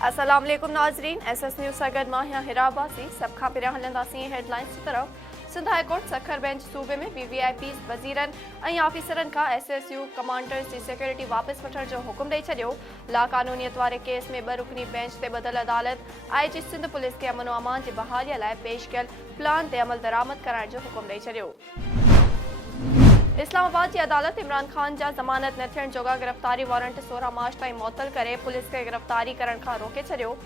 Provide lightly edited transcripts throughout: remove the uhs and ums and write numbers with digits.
अस्सलाम वालेकुम नाजरीन, SS न्यूज़ सगद माहिया हिराबासी सब खां पहिरियां हलंदासीं हेडलाइंस की तरफ। Sindh high court Sukkur bench सूबे में VVIPs वज़ीरनि ऐं ऑफिसरनि खां SSU कमांडर्स जी सिक्योरिटी वापसि वठण जो हुकुम ॾेई छॾियो। लाक़ानूनियत वारे केस में 2 रुकनी बेंच ते ॿधल अदालत IG सिंध पुलिस खे अमन व अमान जी बहालीअ लाइ पेश कयल प्लान ते अमल दरामद कराइण जो हुकुम ॾेई छॾियो। इस्लामाबाद की अदालत इमरान खान जा ज़मानत न थियण जोगा गिरफ़्तारी वारंट 16 मार्च ताईं मुअत्तल करे पुलिस खे गिरफ़्तारी करण खां रोके छॾियो।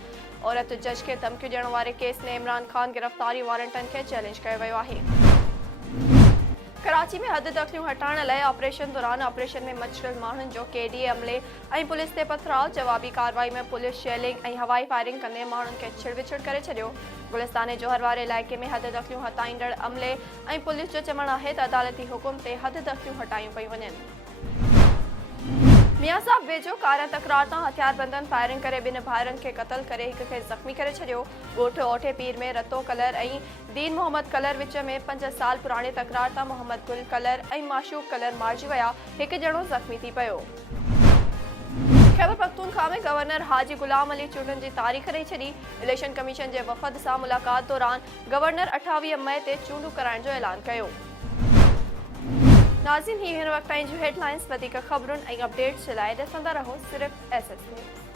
औरत जज खे धमकियूं ॾियण वारे केस में इमरान खान गिरफ़्तारी वारंटनि खे चैलेंज कयो वियो आहे। कराची में हद दख़लियूं हटाइण लाइ ऑपरेशन दौरान ऑपरेशन में मचियल माण्हुनि जो KDA अमले ऐं पुलिस ते पथराव, जवाबी कार्रवाई में पुलिस शेलिंग ऐं हवाई फायरिंग कंदे माण्हुनि खे छिड़ विछड़ करे छॾियो। गुलिस्तान जोहर वारे इलाइक़े में हद दख़लियूं हटाईंदड़ अमले ऐं पुलिस जो चवणु आहे त अदालती हुकुम ते हद दख़लियूं हटायूं पयूं वञनि। मियां साहब वेझो कार तकरार तां हथियारबंदनि फायरिंग करे 2 भाइरनि खे क़तल करे हिक खे ज़ख़्मी करे छॾियो। ॻोठ ओठे पीर में रतो कलर ऐं दीन मोहम्मद कलर विच में 5 साल पुराणे तकरार तां मोहम्मद गुल कलर ऐं माशूक कलर मारिजी विया। हिकु ॼणो ज़ख़्मी थी पियो। खैबर पख्तूनख्वा में गवर्नर हाजी गुलाम अली चूंडनि जी तारीख़ ॾेई छॾी। इलेक्शन कमीशन जे वफ़द सां मुलाक़ात दौरान गवर्नर 28 मई ते चूंडूं कराइण जो ऐलान कयो। नाज़रीन, हिन वक़्त ताईं जूं हेडलाइंस। वधीक ख़बरुनि ऐं अपडेट्स जे लाइ ॾिसंदा रहो सिर्फ़ SS न्यूज़।